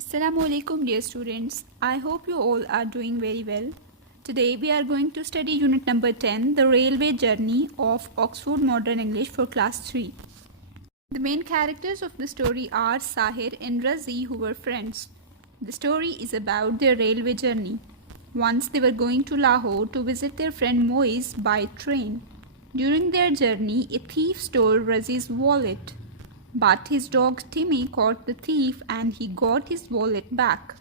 Assalamualaikum dear students. I hope you all are doing very well. Today we are going to study unit number 10, the railway journey of Oxford Modern English for class 3. The main characters of the story are Sahir and Razi, who were friends. The story is about their railway journey. Once they were going to Lahore to visit their friend Moise by train. During their journey, a thief stole Razi's wallet. But his dog Timmy caught the thief and he got his wallet back.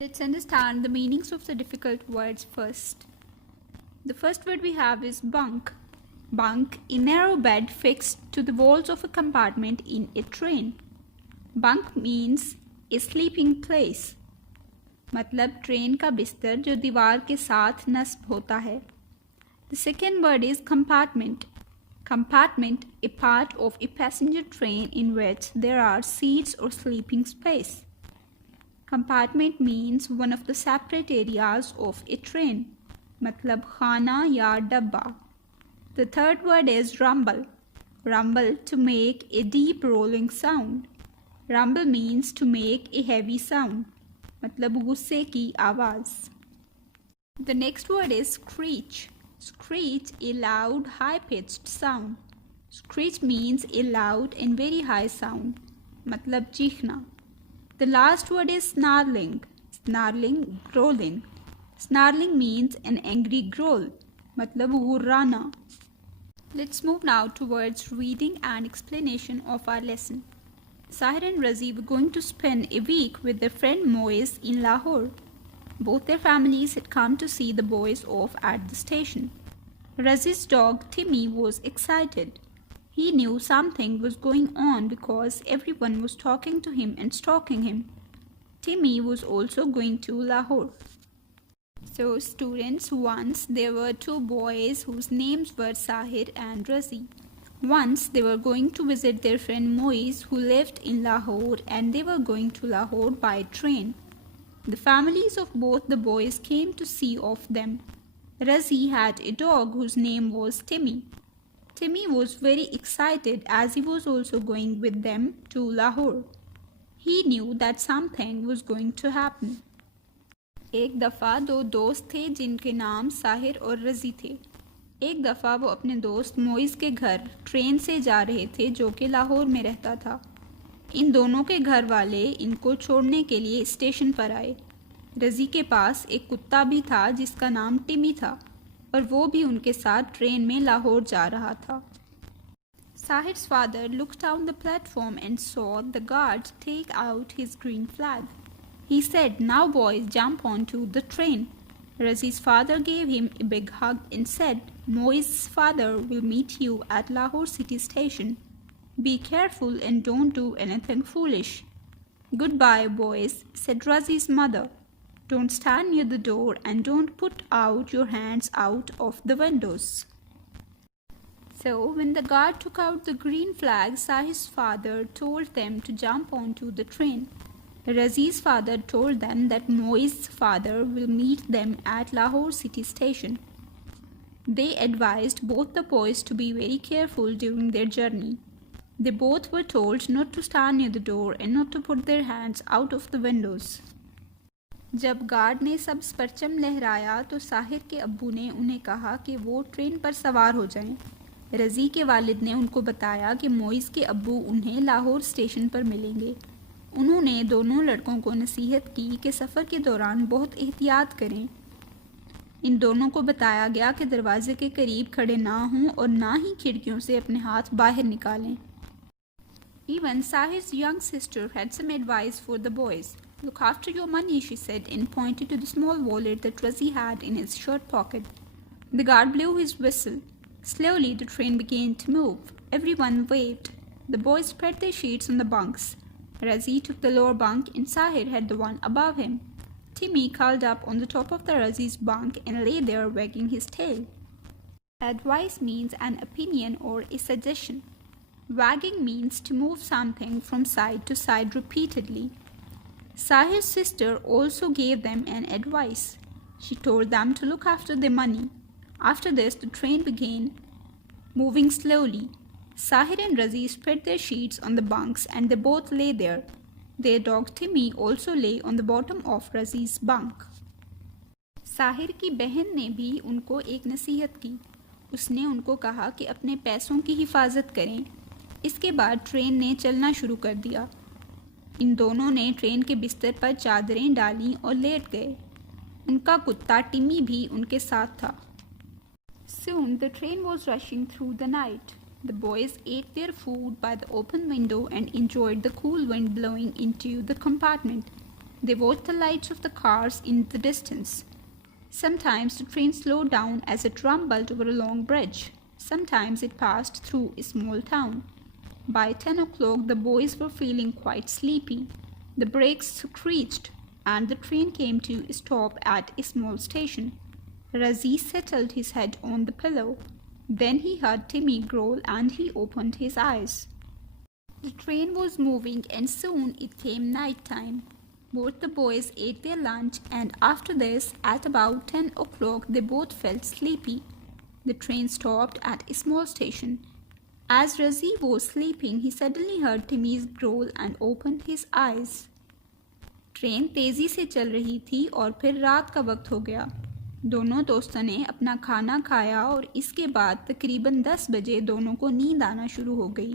Let's understand the meanings of the difficult words first. The first word we have is bunk. Bunk, a narrow bed fixed to the walls of a compartment in a train. Bunk means a sleeping place. मतलब train का बिस्तर जो दीवार के साथ नस्ब होता है. The second word is compartment. Compartment, a part of a passenger train in which there are seats or sleeping space. Compartment means one of the separate areas of a train. मतलब खाना या डब्बा. The third word is rumble. Rumble, to make a deep rolling sound. Rumble means to make a heavy sound. मतलब गुस्से की आवाज़. The next word is screech. Screech, a loud, high-pitched sound. Screech means a loud and very high sound. मतलब चीखना. The last word is snarling. Snarling, growling. Snarling means an angry growl. मतलब गुर्राना. Let's move now towards reading and explanation of our lesson. Sahir and Razi were going to spend a week with their friend Moise in Lahore. Both their families had come to see the boys off at the station. Razi's dog Timmy was excited. He knew something was going on because everyone was talking to him and stalking him. Timmy was also going to Lahore. So students, once there were two boys whose names were Sahir and Razi. Once they were going to visit their friend Moise who lived in Lahore, and they were going to Lahore by train. The families of both the boys came to see of them. Razi had a dog whose name was Timmy. Timmy was very excited as he was also going with them to Lahore. He knew that something was going to happen. एक दफ़ा दो दोस्त थे जिनके नाम साहिर और रज़ी थे. एक दफ़ा वो अपने दोस्त मोइस के घर ट्रेन से जा रहे थे जो कि लाहौर में रहता था. इन दोनों के घर वाले इनको छोड़ने के लिए स्टेशन पर आए. रज़ी के पास एक कुत्ता भी था जिसका नाम टिमी था और वो भी उनके साथ ट्रेन में लाहौर जा रहा था. Sahir's father looked down the platform and saw the guards take out his green flag. He said, "Now boys, jump onto the train." Razi's father gave him a big hug and said, "Moise's father will meet you at Lahore City Station. Be careful and don't do anything foolish." "Goodbye, boys," said Razi's mother. "Don't stand near the door and don't put out your hands out of the windows." So when the guard took out the green flag, Sahir's father told them to jump onto the train. Razi's father told them that Moise's father will meet them at Lahore City Station. They advised both the boys to be very careful during their journey. They both were told not to stand near the door and not to put their hands out of the windows. जब guard ने सब परचम लहराया तो साहिर के अब्बू ने उन्हें कहा कि वो ट्रेन पर सवार हो जाएं. रज़ी के वालिद ने उनको बताया कि मोइस के अब्बू उन्हें लाहौर स्टेशन पर मिलेंगे. उन्होंने दोनों लड़कों को नसीहत की कि सफ़र के दौरान बहुत एहतियात करें. इन दोनों को बताया गया कि दरवाजे के करीब खड़े ना हों और ना ही खिड़कियों से अपने हाथ बाहर निकालें. Even Sahir's young sister had some advice for the boys. "Look after your money," she said, and pointed to the small wallet that Razi had in his shirt pocket. The guard blew his whistle. Slowly the train began to move. Everyone waved. The boys spread their sheets on the bunks. Razi took the lower bunk and Sahir had the one above him. Timmy curled up on the top of the Razi's bunk and lay there wagging his tail. Advice means an opinion or a suggestion. Wagging means to move something from side to side repeatedly. Sahir's sister also gave them an advice. She told them to look after their money. After this, the train began moving slowly. Sahir and Razi spread their sheets on the bunks and they both lay there. Their dog Timmy also lay on the bottom of Razi's bunk. Sahir की बहन ने भी उनको एक नसीहत की। उसने उनको कहा कि अपने पैसों की हिफाजत करें। इसके बाद ट्रेन ने चलना शुरू कर दिया। इन दोनों ने ट्रेन के बिस्तर पर चादरें डालीं और लेट गए। उनका कुत्ता टिमी भी उनके साथ था। Soon the train was rushing through the night. The boys ate their food by the open window and enjoyed the cool wind blowing into the compartment. They watched the lights of the cars in the distance. Sometimes the train slowed down as it rumbled over a long bridge. Sometimes it passed through a small town. By 10 o'clock, the boys were feeling quite sleepy. The brakes screeched, and the train came to a stop at a small station. Razi settled his head on the pillow. Then he heard Timmy growl and he opened his eyes. The train was moving and soon it came night time. Both the boys ate their lunch and after this, at about 10 o'clock, they both felt sleepy. The train stopped at a small station. As Razi was sleeping, he suddenly heard Timmy's growl and opened his eyes. Train तेज़ी से चल रही थी और फिर रात का वक्त हो गया। दोनों दोस्तों ने अपना खाना खाया और इसके बाद तकरीबन 10 बजे दोनों को नींद आना शुरू हो गई।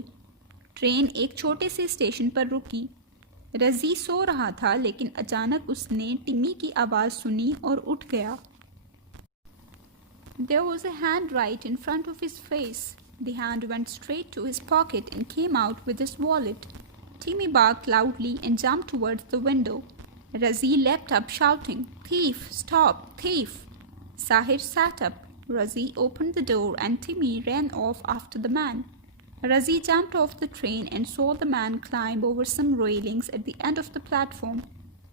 ट्रेन एक छोटे से स्टेशन पर रुकी। रज़ी सो रहा था लेकिन अचानक उसने टिम्मी की आवाज़ सुनी और उठ गया। There was a hand right in front of his face. The hand went straight to his pocket and came out with his wallet. Timmy barked loudly and jumped towards the window. Razi leapt up shouting, "Thief! Stop! Thief!" Sahir sat up. Razi opened the door and Timmy ran off after the man. Razi jumped off the train and saw the man climb over some railings at the end of the platform.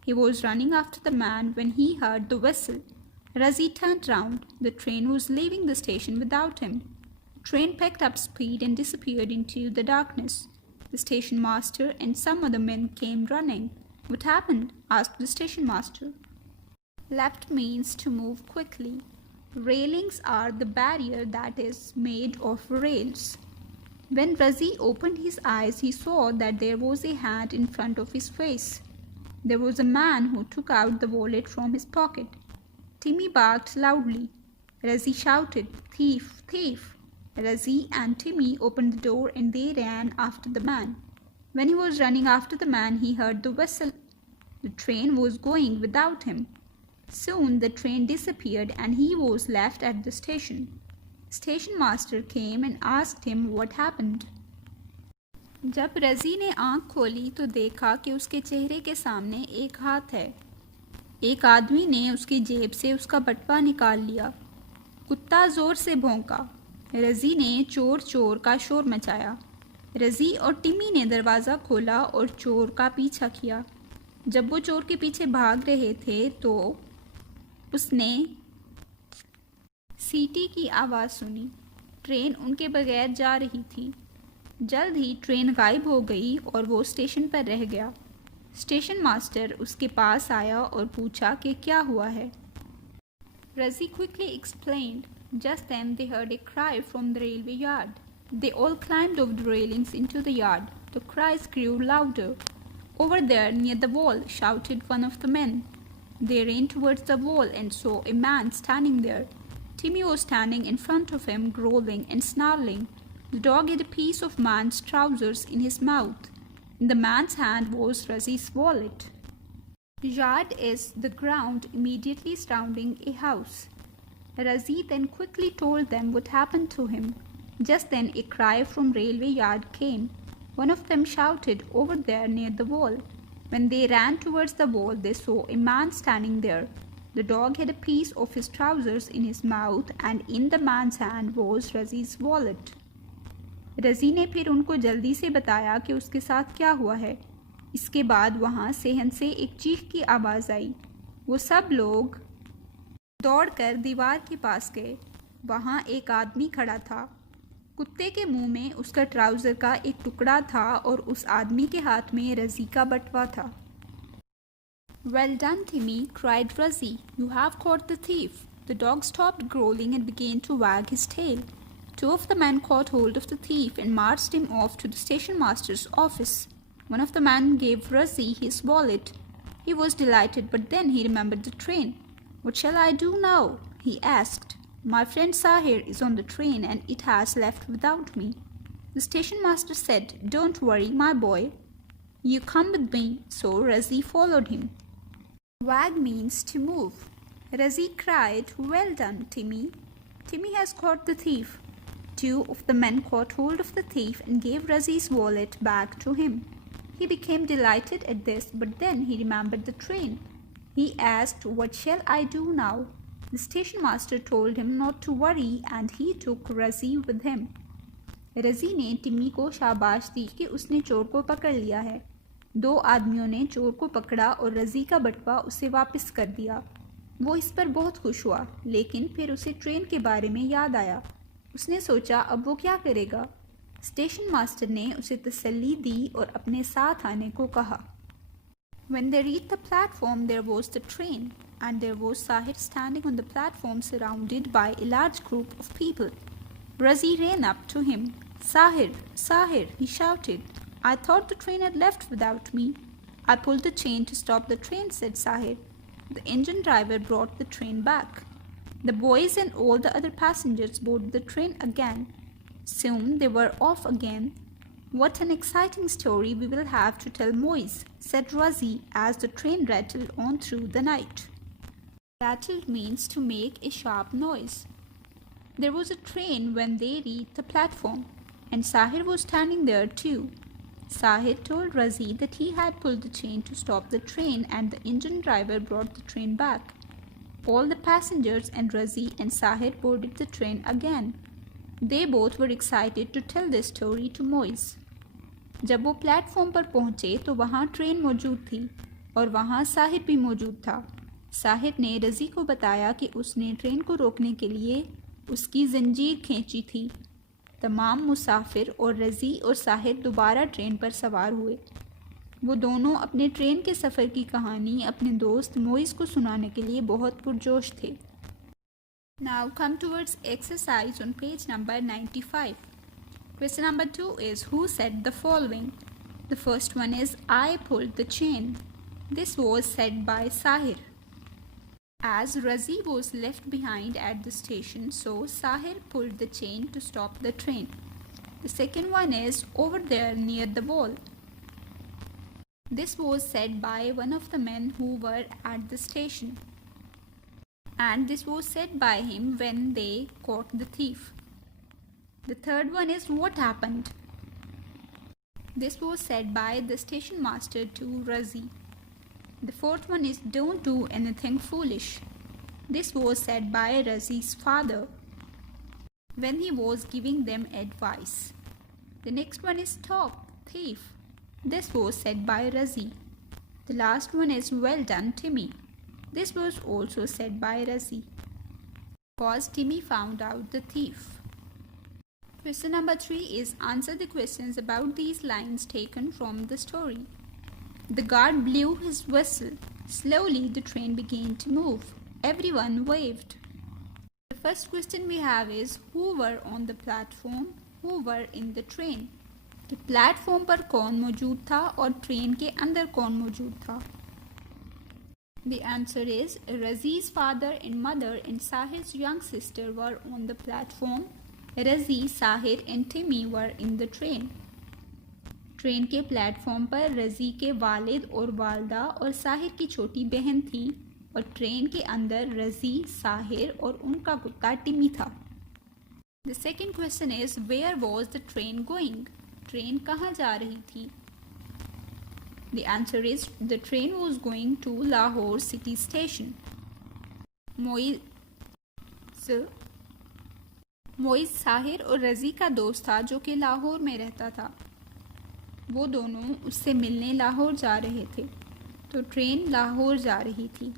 He was running after the man when he heard the whistle. Razi turned round. The train was leaving the station without him. The train picked up speed and disappeared into the darkness. The station master and some other men came running. "What happened?" asked the station master. Left means to move quickly. Railings are the barrier that is made of rails. When Razi opened his eyes, he saw that there was a hand in front of his face. There was a man who took out the wallet from his pocket. Timmy barked loudly. Razi shouted, "Thief! Thief!" Razi and Timmy opened the door and they ran after the man. When he was running after the man, he heard the whistle. The train was going without him. Soon the train disappeared and he was left at the station. Station master came and asked him what happened. जब रज़ी ने आँख खोली तो देखा कि उसके चेहरे के सामने एक हाथ है। एक आदमी ने उसकी जेब से उसका बटुआ निकाल लिया। कुत्ता ज़ोर से भौंका। रज़ी ने चोर चोर का शोर मचाया। रज़ी और टिम्मी ने दरवाज़ा खोला और चोर का पीछा किया। जब वो चोर के पीछे भाग रहे थे तो उसने सीटी की आवाज़ सुनी। ट्रेन उनके बगैर जा रही थी। जल्द ही ट्रेन गायब हो गई और वो स्टेशन पर रह गया। स्टेशन मास्टर उसके पास आया और पूछा कि क्या हुआ है। Razi quickly explained. Just then they heard a cry from the railway yard. They all climbed over the railings into the yard. The cries grew louder. "Over there, near the wall," shouted one of the men. They ran towards the wall and saw a man standing there. Timmy was standing in front of him, growling and snarling. The dog had a piece of man's trousers in his mouth. In the man's hand was Razi's wallet. The yard is the ground immediately surrounding a house. Razi then quickly told them what happened to him. Just then a cry from railway yard came. One of them shouted, "Over there near the wall." When they ran towards the wall, they saw a man standing there. The dog had a piece of his trousers in his mouth and in the man's hand was Razi's wallet. रज़ी ने फिर उनको जल्दी से बताया कि उसके साथ क्या हुआ है। इसके बाद वहाँ सेहन से एक चीख की आवाज़ आई। वो सब लोग दौड़कर दीवार के पास गए। वहाँ एक आदमी खड़ा था। कुत्ते के मुंह में उसका ट्राउज़र का एक टुकड़ा था और उस आदमी के हाथ में रज़ी का बटुआ था। "Well done, Timmy," cried Razi. "You have caught the thief." The dog stopped growling and began to wag his tail. Two of the men caught hold of the thief and marched him off to the station master's office. One of the men gave Razi his wallet. He was delighted, but then he remembered the train. "What shall I do now?" he asked. "My friend Sahir is on the train and it has left without me." The station master said, "Don't worry, my boy. You come with me." So Razi followed him. Wag means to move. Razi cried, "Well done, Timmy. Timmy has caught the thief." Two of the men caught hold of the thief and gave Razi's wallet back to him. He became delighted at this, but then he remembered the train. He asked, "What shall I do now?" The station master told him not to worry and he took Razi with him. रज़ी ने टिम्मी को शाबाश दी कि उसने चोर को पकड़ लिया है। दो आदमियों ने चोर को पकड़ा और रज़ी का बटुआ उसे वापस कर दिया। वो इस पर बहुत खुश हुआ, लेकिन फिर उसे ट्रेन के बारे में याद आया। उसने सोचा अब वो क्या करेगा। स्टेशन मास्टर ने उसे तसल्ली दी और अपने साथ आने को कहा। When they reached the platform, there was the train, and there was Sahir standing on the platform surrounded by a large group of people. Razi ran up to him. "Sahir, Sahir," he shouted. "I thought the train had left without me." "I pulled the chain to stop the train," said Sahir. The engine driver brought the train back. The boys and all the other passengers boarded the train again. Soon they were off again. "What an exciting story we will have to tell Moise," said Razi as the train rattled on through the night. Rattled means to make a sharp noise. There was a train when they reached the platform, and Sahir was standing there too. Sahir told Razi that he had pulled the chain to stop the train and the engine driver brought the train back. All the passengers and Razi and Sahir boarded the train again. They both were excited to tell this story to Moise. जब वो platform पर पहुंचे तो वहाँ train मौजूद थी और वहाँ साहिर भी मौजूद था। साहिर ने रज़ी को बताया कि उसने ट्रेन को रोकने के लिए उसकी जंजीर खींची थी। तमाम मुसाफिर और रज़ी और साहिर दोबारा ट्रेन पर सवार हुए। वो दोनों अपने ट्रेन के सफ़र की कहानी अपने दोस्त मोइस को सुनाने के लिए बहुत पुरजोश थे। Now come towards exercise on page number 95. Question number 2 is who said the following? The first one is I pulled the chain. This was said by Sahir. As Razi was left behind at the station, so Sahir pulled the chain to stop the train. The second one is over there near the wall. This was said by one of the men who were at the station. And this was said by him when they caught the thief. The third one is what happened. This was said by the station master to Razi. The fourth one is don't do anything foolish. This was said by Razi's father when he was giving them advice. The next one is stop, thief. This was said by Razi. The last one is well done, Timmy. This was also said by Razi, because Timmy found out the thief. Question number 3 is answer the questions about these lines taken from the story. The guard blew his whistle. Slowly the train began to move. Everyone waved. The first question we have is who were on the platform, who were in the train. कि platform पर कौन मौजूद था और train के अंदर कौन मौजूद था. The answer is Razi's father and mother and Sahir's young sister were on the platform. Razi, Sahir and Timmy were in the train. Train के प्लेटफॉर्म पर रज़ी के वालिद और वालदा और साहिर की छोटी बहन थी और ट्रेन के अंदर रज़ी, साहिर और उनका कुत्ता टिमी था. The second question is where was the train going? Train कहाँ जा रही थी? The answer is the train was going to Lahore city station. Moiz Sahir और रज़ी का दोस्त था जो कि लाहौर में रहता था. वो दोनों उससे मिलने लाहौर जा रहे थे, तो ट्रेन लाहौर जा रही थी.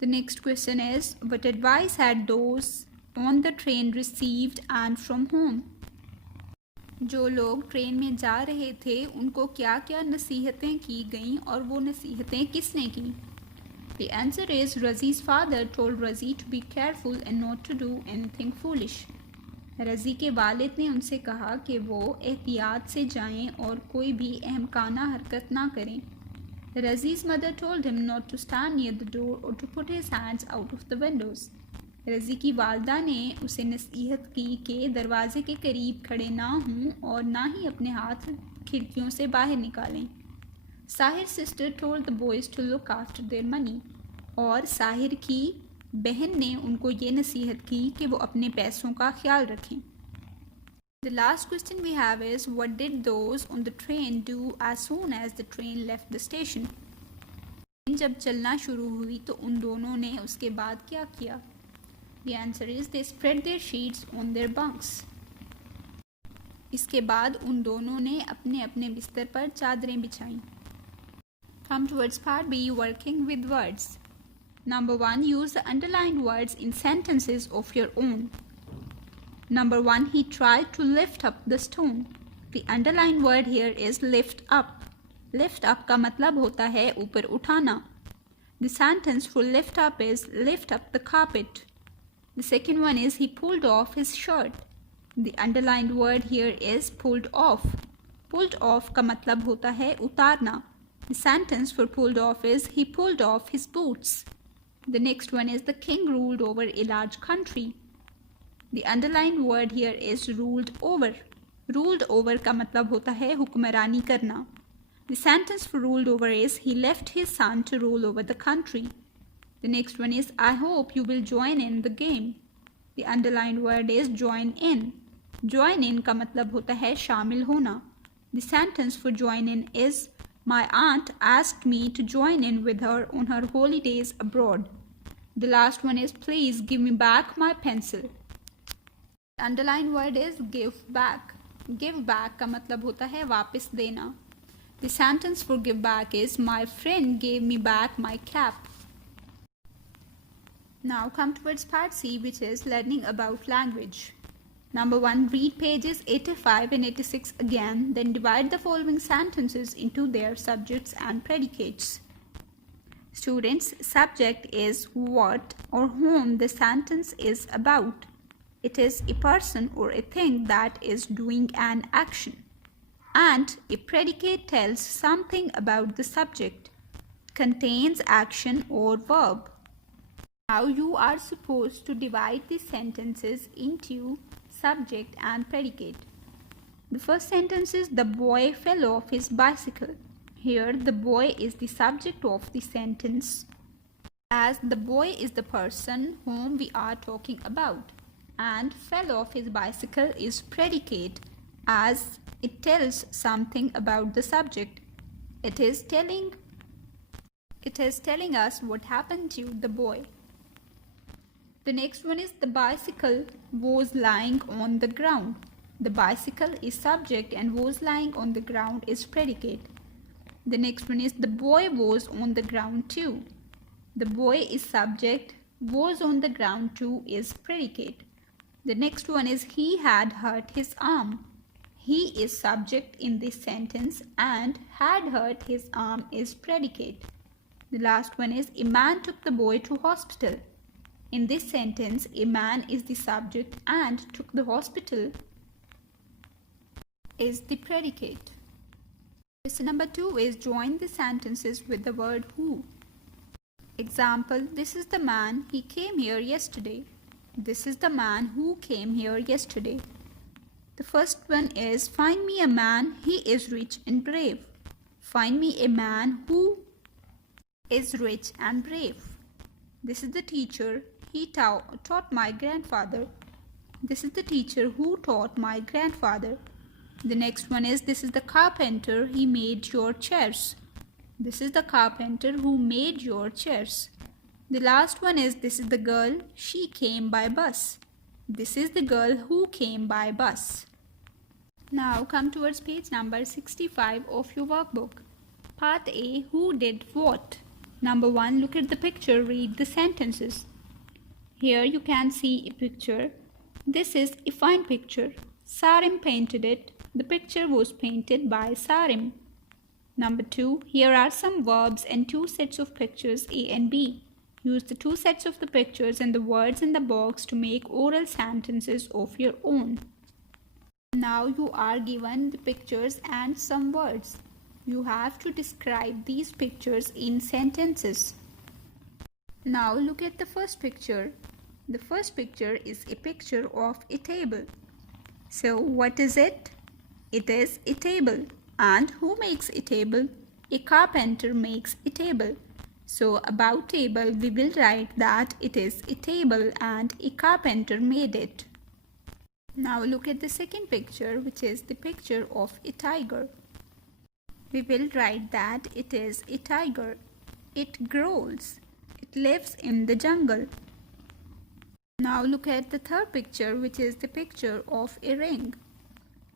The next question is what advice had those on the train received and from whom? जो लोग ट्रेन में जा रहे थे उनको क्या क्या नसीहतें की गईं और वो नसीहतें किसने की? The answer is Razi's father told Razi to be careful and not to do anything foolish. रज़ी के वालिद ने उनसे कहा कि वो एहतियात से जाएं और कोई भी अहमकाना हरकत ना करें। Razi's mother told him not to stand near the door or to put his hands out of the windows. रज़ी की वालदा ने उसे नसीहत की कि दरवाज़े के करीब खड़े ना हों और ना ही अपने हाथ खिड़कियों से बाहर निकालें। Sahir sister told the boys to look after their money. और साहिर की बहन ने उनको ये नसीहत की कि वो अपने पैसों का ख्याल रखें। The last question we have is, what did those on the train do as soon as the train left the station? जब चलना शुरू हुई तो उन दोनों ने उसके बाद क्या किया? The answer is they spread their sheets on their bunks. इसके बाद उन दोनों ने अपने अपने बिस्तर पर चादरें बिछाईं। Come towards part B, working with words. Number 1, use the underlined words in sentences of your own. Number 1, he tried to lift up the stone. The underlined word here is lift up. Lift up का मतलब होता है ऊपर उठाना. The sentence for lift up is lift up the carpet. The second one is he pulled off his shirt. The underlined word here is pulled off. Pulled off का मतलब होता है उतारना. The sentence for pulled off is he pulled off his boots. The next one is the king ruled over a large country. The underlined word here is ruled over. Ruled over का मतलब होता है हुक्मरानी करना. The sentence for ruled over is he left his son to rule over the country. The next one is I hope you will join in the game. The underlined word is join in. Join in का मतलब होता है शामिल होना. The sentence for join in is my aunt asked me to join in with her on her holidays abroad. The last one is please give me back my pencil. The underlined word is give back. Give back का मतलब होता है वापस देना. The sentence for give back is my friend gave me back my cap. Now come towards part C, which is learning about language. Number 1, read pages 85 and 86 again, then divide the following sentences into their subjects and predicates. Students, subject is what or whom the sentence is about. It is a person or a thing that is doing an action. And a predicate tells something about the subject, contains action or verb. Now you are supposed to divide the sentences into subject and predicate. The first sentence is the boy fell off his bicycle. Here the boy is the subject of the sentence, as the boy is the person whom we are talking about, and fell off his bicycle is predicate as it tells something about the subject. It is telling us what happened to the boy. The next one is the bicycle was lying on the ground. The bicycle is subject and was lying on the ground is predicate. The next one is the boy was on the ground too. The boy is subject, was on the ground too is predicate. The next one is he had hurt his arm. He is subject in this sentence and had hurt his arm is predicate. The last one is a man took the boy to hospital. In this sentence, a man is the subject and took the hospital is the predicate. Lesson number 2 is join the sentences with the word who. Example, this is the man, he came here yesterday. This is the man who came here yesterday. The first one is find me a man, he is rich and brave. Find me a man who is rich and brave. This is the teacher, he taught my grandfather. This is the teacher who taught my grandfather. The next one is this is the carpenter, he made your chairs. This is the carpenter who made your chairs. The last one is this is the girl, she came by bus. This is the girl who came by bus. Now come towards page number 65 of your workbook. Part A, who did what? Number 1, look at the picture, read the sentences. Here you can see a picture. This is a fine picture. Sarim painted it. The picture was painted by Sarim. Number 2, here are some verbs and 2 sets of pictures A and B. Use the two sets of the pictures and the words in the box to make oral sentences of your own. Now you are given the pictures and some words. You have to describe these pictures in sentences. Now look at the first picture. The first picture is a picture of a table. So what is it? It is a table. And who makes a table? A carpenter makes a table. So about table we will write that it is a table and a carpenter made it. Now look at the second picture, which is the picture of a tiger. We will write that it is a tiger. It growls. It lives in the jungle. Now look at the third picture, which is the picture of a ring.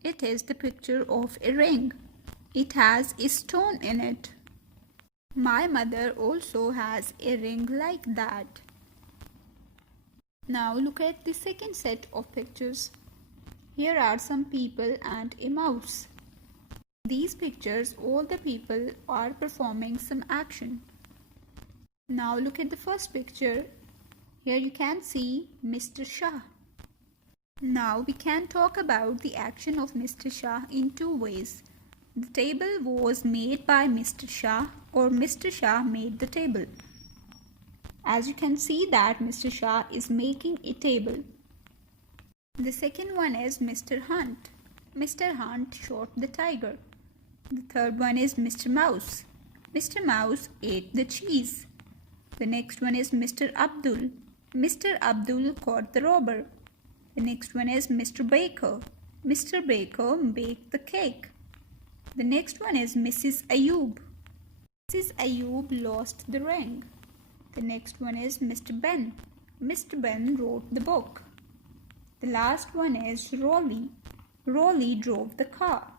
It is the picture of a ring. It has a stone in it. My mother also has a ring like that. Now look at the second set of pictures. Here are some people and a mouse. In these pictures, all the people are performing some action. Now look at the first picture. Here you can see Mr. Shah. Now we can talk about the action of Mr. Shah in two ways. The table was made by Mr. Shah, or Mr. Shah made the table. As you can see that Mr. Shah is making a table. The second one is Mr. Hunt. Mr. Hunt shot the tiger. The third one is Mr. Mouse. Mr. Mouse ate the cheese. The next one is Mr. Abdul. Mr. Abdul caught the robber. The next one is Mr. Baker. Mr. Baker baked the cake. The next one is Mrs. Ayub. Mrs. Ayub lost the ring. The next one is Mr. Ben. Mr. Ben wrote the book. The last one is Rolly. Rolly drove the car.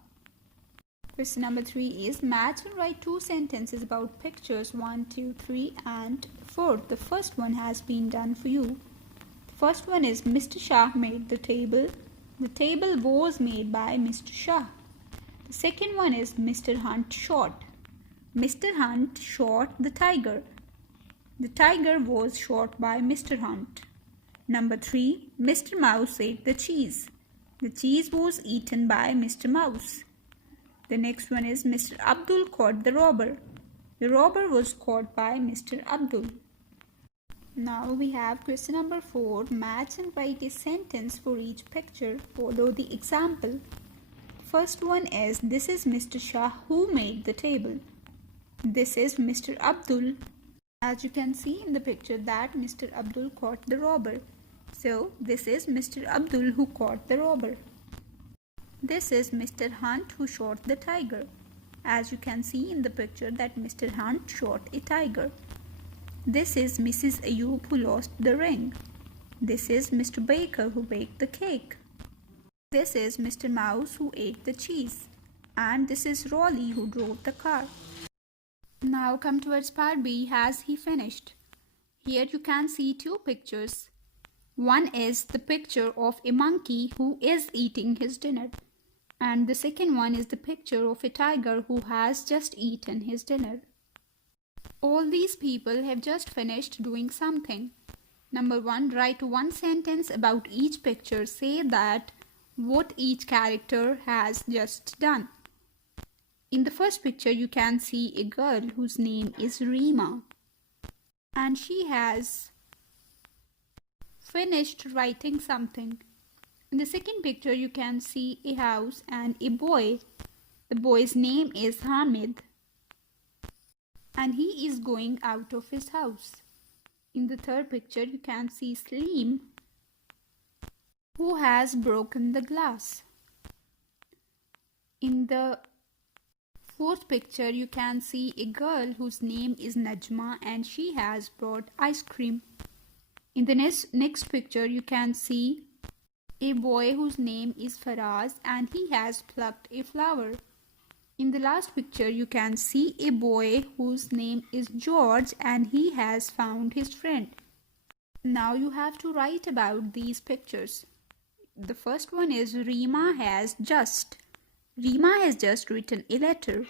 Question number 3 is match and write two sentences about pictures 1, 2, 3 and 4. The first one has been done for you. The first one is Mr. Shah made the table. The table was made by Mr. Shah. The second one is Mr. Hunt shot. Mr. Hunt shot the tiger. The tiger was shot by Mr. Hunt. Number 3, Mr. Mouse ate the cheese. The cheese was eaten by Mr. Mouse. The next one is Mr. Abdul caught the robber. The robber was caught by Mr. Abdul. Now we have question number 4. Match and write a sentence for each picture. Follow the example. First one is, this is Mr. Shah who made the table. This is Mr. Abdul. As you can see in the picture that Mr. Abdul caught the robber. So this is Mr. Abdul who caught the robber. This is Mr. Hunt who shot the tiger. As you can see in the picture that Mr. Hunt shot a tiger. This is Mrs. Ayub who lost the ring. This is Mr. Baker who baked the cake. This is Mr. Mouse who ate the cheese. And this is Rolly who drove the car. Now come towards part B. Has he finished? Here you can see two pictures. One is the picture of a monkey who is eating his dinner. And the second one is the picture of a tiger who has just eaten his dinner. All these people have just finished doing something. Number 1, write one sentence about each picture. Say that what each character has just done. In the first picture, you can see a girl whose name is Rima. And she has finished writing something. In the second picture, you can see a house and a boy. The boy's name is Hamid. And he is going out of his house. In the third picture, you can see Saleem, who has broken the glass. In the fourth picture, you can see a girl whose name is Najma and she has brought ice cream. In the next picture, you can see a boy whose name is Faraz and he has plucked a flower. In the last picture, you can see a boy whose name is George and he has found his friend. Now you have to write about these pictures. The first one is Rima has just written a letter.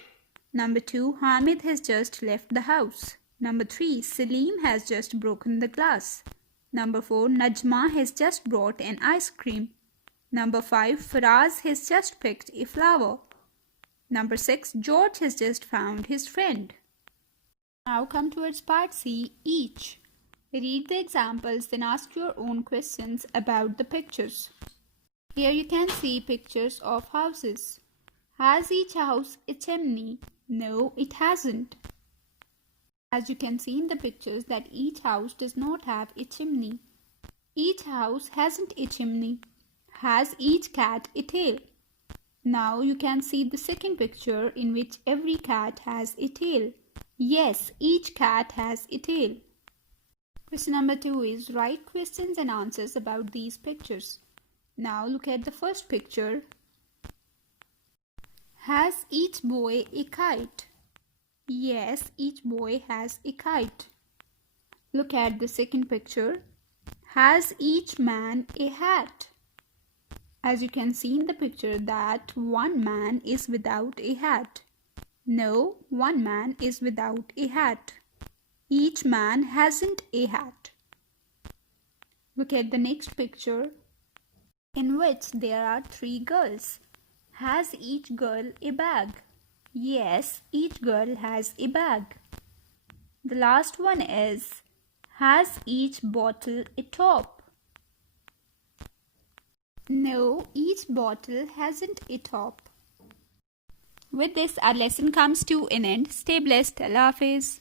Number 2, Hamid has just left the house. Number 3. Salim has just broken the glass. Number 4. Najma has just brought an ice cream. Number 5. Faraz has just picked a flower. Number 6. George has just found his friend. Now come towards part C, each. Read the examples, then ask your own questions about the pictures. Here you can see pictures of houses. Has each house a chimney? No, it hasn't. As you can see in the pictures that each house does not have a chimney. Each house hasn't a chimney. Has each cat a tail? Now you can see the second picture in which every cat has a tail. Yes, each cat has a tail. Question number 2 is write questions and answers about these pictures. Now look at the first picture. Has each boy a kite? Yes, each boy has a kite. Look at the second picture. Has each man a hat? As you can see in the picture that one man is without a hat. No, one man is without a hat. Each man hasn't a hat. Look at the next picture in which there are 3 girls. Has each girl a bag? Yes, each girl has a bag. The last one is, has each bottle a top? No, each bottle hasn't a top. With this, our lesson comes to an end. Stay blessed. Allah Hafiz.